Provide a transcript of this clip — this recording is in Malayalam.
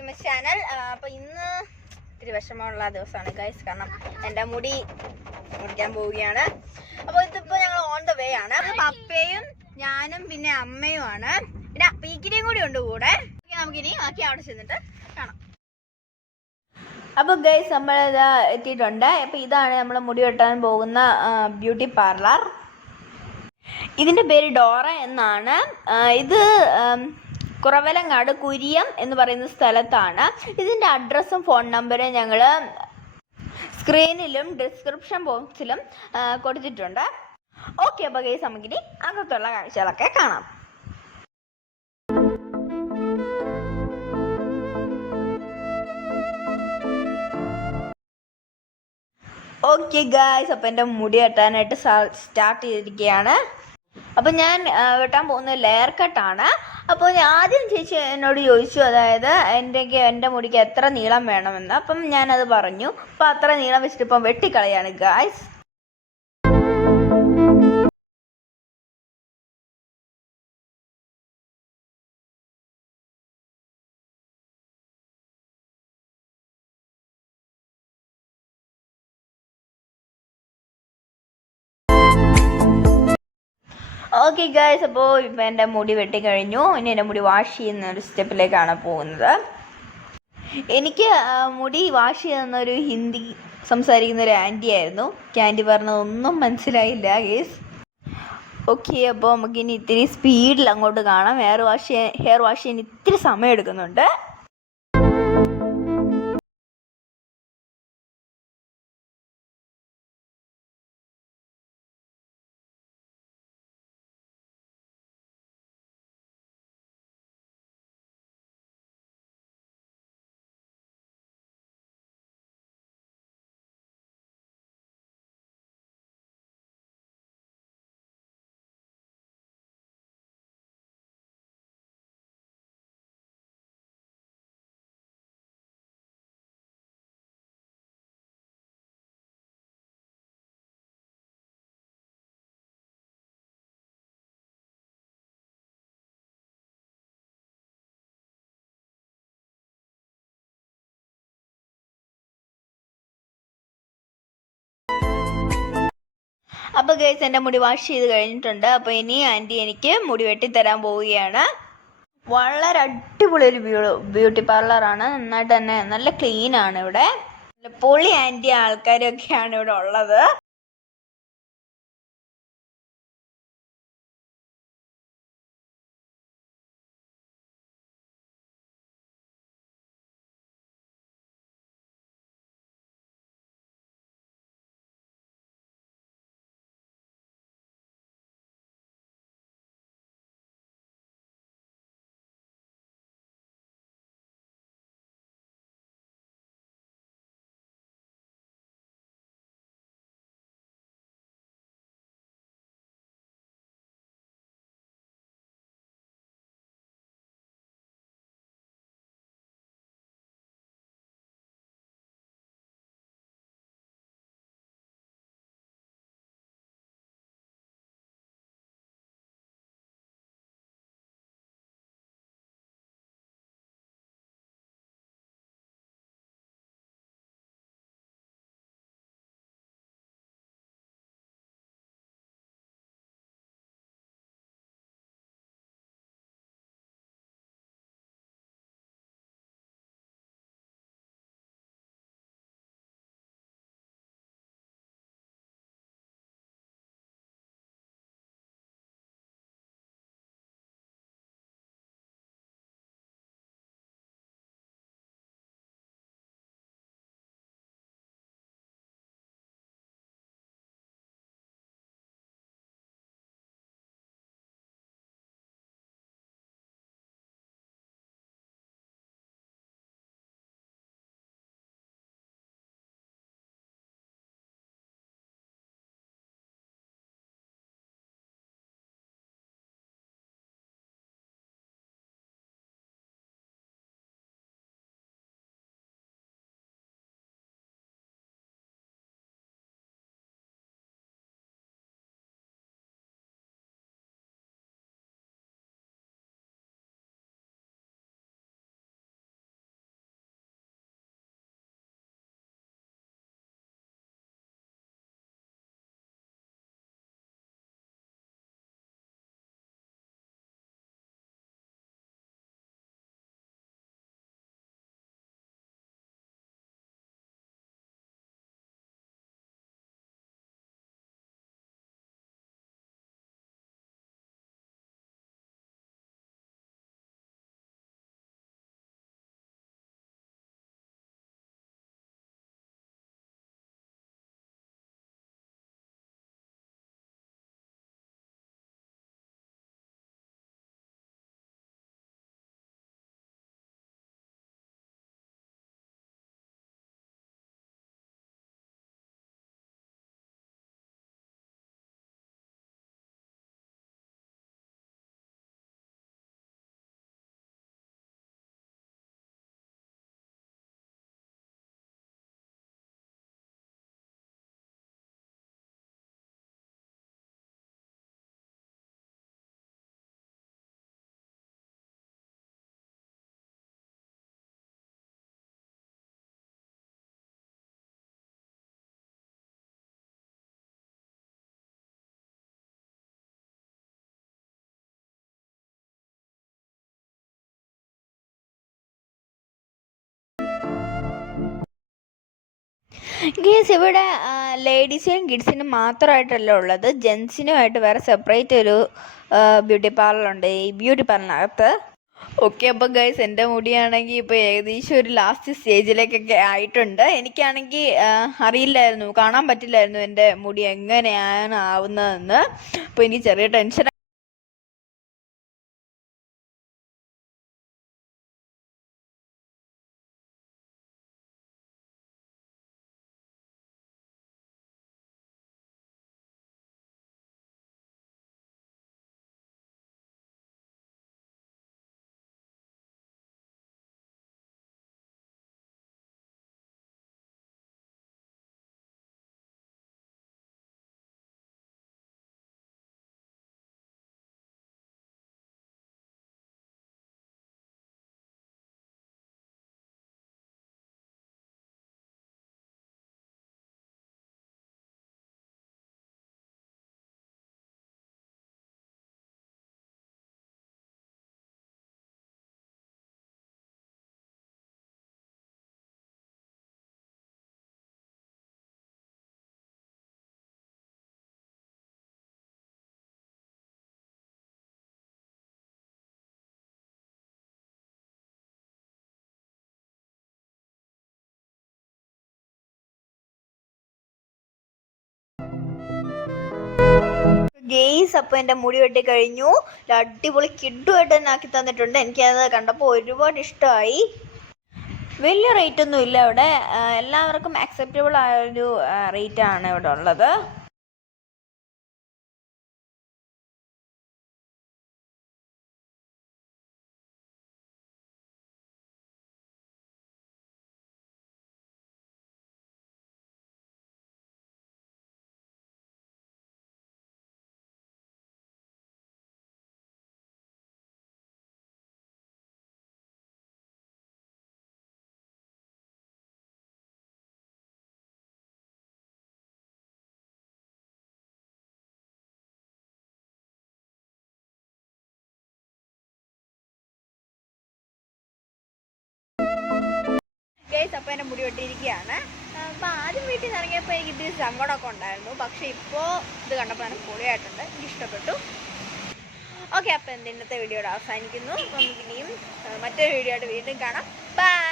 To my channel. അപ്പോൾ ഇന്ന് ഇത്തിരി വിഷമമുള്ള ദിവസമാണ് ഗൈസ്, കാരണം എൻ്റെ മുടി മുറിക്കാൻ പോവുകയാണ്. അപ്പോൾ ഇതിപ്പോൾ ഞങ്ങൾ ഓൺ ദ വേ ആണ്. പപ്പയും ഞാനും പിന്നെ അമ്മയുമാണ്, പിന്നെ പീക്കിരിയും കൂടി ഉണ്ട് കൂടെ. നമുക്കിനി ബാക്കി അവിടെ ചെന്നിട്ട് കാണാം. അപ്പോൾ ഗൈസ് നമ്മളിതാ എത്തിയിട്ടുണ്ട്. അപ്പോൾ ഇതാണ് നമ്മൾ മുടി വെട്ടാൻ പോകുന്ന ബ്യൂട്ടി പാർലർ. ഇതിൻ്റെ പേര് ഡോറ എന്നാണ്. ഇത് കുറവലങ്ങാട് കുരിയം എന്ന് പറയുന്ന സ്ഥലത്താണ്. ഇതിൻ്റെ അഡ്രസ്സും ഫോൺ നമ്പറും ഞങ്ങൾ സ്ക്രീനിലും ഡിസ്ക്രിപ്ഷൻ ബോക്സിലും കൊടുത്തിട്ടുണ്ട്. ഓക്കെ, അപ്പോൾ ഗൈസ് നമുക്കിനി അകത്തുള്ള കാഴ്ചകളൊക്കെ കാണാം. ഓക്കെ ഗായ്സ്, അപ്പോൾ എൻ്റെ മുടി വെട്ടാനായിട്ട് സ്റ്റാർട്ട് ചെയ്തിരിക്കുകയാണ്. അപ്പോൾ ഞാൻ വെട്ടാൻ പോകുന്ന ലെയർ കട്ടാണ്. അപ്പോൾ ആദ്യം ചേച്ചി എന്നോട് ചോദിച്ചു, അതായത് എൻ്റെ മുടിക്ക് എത്ര നീളം വേണമെന്ന്. അപ്പം ഞാനത് പറഞ്ഞു. അപ്പോൾ അത്ര നീളം വെച്ചിട്ട് ഇപ്പം വെട്ടിക്കളയാണ് ഗായ്സ്. ഓക്കെ ഗായ്സ്, അപ്പോൾ ഇപ്പം എൻ്റെ മുടി വെട്ടിക്കഴിഞ്ഞു. ഇനി എൻ്റെ മുടി വാഷ് ചെയ്യുന്ന ഒരു സ്റ്റെപ്പിലേക്കാണ് പോകുന്നത്. എനിക്ക് മുടി വാഷ് ചെയ്യുന്നൊരു ഹിന്ദി സംസാരിക്കുന്ന ഒരു ആൻറ്റി ആയിരുന്നു. ആൻറ്റി പറഞ്ഞതൊന്നും മനസ്സിലായില്ല ഗേസ്. ഓക്കെ, അപ്പോൾ നമുക്കിനി ഇത്തിരി സ്പീഡിൽ അങ്ങോട്ട് കാണാം. ഹെയർ വാഷ് ചെയ്യാൻ ഇത്തിരി സമയം എടുക്കുന്നുണ്ട്. അപ്പോൾ ഗൈസ് എൻ്റെ മുടി വാഷ് ചെയ്ത് കഴിഞ്ഞിട്ടുണ്ട്. അപ്പോൾ ഇനി ആൻറ്റി എനിക്ക് മുടി വെട്ടിത്തരാൻ പോവുകയാണ്. വളരെ അടിപൊളി ഒരു ബ്യൂട്ടി പാർലറാണ്. നന്നായിട്ട് തന്നെ നല്ല ക്ലീനാണ് ഇവിടെ. പൊളി ആൻറ്റി ആൾക്കാരൊക്കെയാണ് ഇവിടെ ഉള്ളത്. ഗേസ് ഇവിടെ ലേഡീസിനും കിഡ്സിനും മാത്രമായിട്ടല്ല ഉള്ളത്, ജെൻസിനുമായിട്ട് വേറെ സെപ്പറേറ്റ് ഒരു ബ്യൂട്ടി പാർലറുണ്ട് ഈ ബ്യൂട്ടി പാർലറിനകത്ത്. ഓക്കെ, അപ്പോൾ ഗൈസ് എൻ്റെ മുടിയാണെങ്കിൽ ഇപ്പോൾ ഏകദേശം ഒരു ലാസ്റ്റ് സ്റ്റേജിലേക്കൊക്കെ ആയിട്ടുണ്ട്. എനിക്കാണെങ്കിൽ അറിയില്ലായിരുന്നു, കാണാൻ പറ്റില്ലായിരുന്നു എൻ്റെ മുടി എങ്ങനെയാണ് ആവുന്നതെന്ന്. അപ്പോൾ എനിക്ക് ചെറിയ ടെൻഷൻ. ഗെയ്സ് അപ്പോൾ എൻ്റെ മുടി വെട്ടി കഴിഞ്ഞു. അടിപൊളി കിഡുമായിട്ട് തന്നെ ആക്കി തന്നിട്ടുണ്ട്. എനിക്കത് കണ്ടപ്പോൾ ഒരുപാട് ഇഷ്ടമായി. വലിയ റേറ്റ് ഒന്നും ഇല്ല ഇവിടെ, എല്ലാവർക്കും അക്സെപ്റ്റബിൾ ആയൊരു റേറ്റാണ് ഇവിടെ ഉള്ളത്. ഗൈസ് അപ്പോൾ എൻ്റെ മുടി വെട്ടിയിരിക്കുകയാണ്. അപ്പോൾ ആദ്യം വീട്ടിൽ നിന്ന് ഇറങ്ങിയപ്പോൾ എനിക്ക് ഇത്തിരി സങ്കടമൊക്കെ ഉണ്ടായിരുന്നു. പക്ഷേ ഇപ്പോൾ ഇത് കണ്ടപ്പോൾ എനിക്ക് പൊളിയായിട്ടുണ്ട്, എനിക്ക് ഇഷ്ടപ്പെട്ടു. ഓക്കെ, അപ്പോൾ ഇന്നത്തെ വീഡിയോയുടെ അവസാനിക്കുന്നു. നമുക്കിനിയും മറ്റൊരു വീഡിയോ ആയിട്ട് വീണ്ടും കാണാം. ബൈ.